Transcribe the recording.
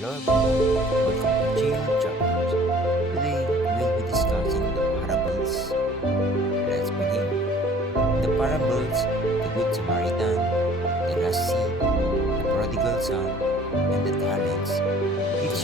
Hello everyone, welcome to Chill Chapters. Today we'll be discussing the parables. Let's begin. The parables, the Good Samaritan, the lost sheep, the prodigal son, and the talents. Each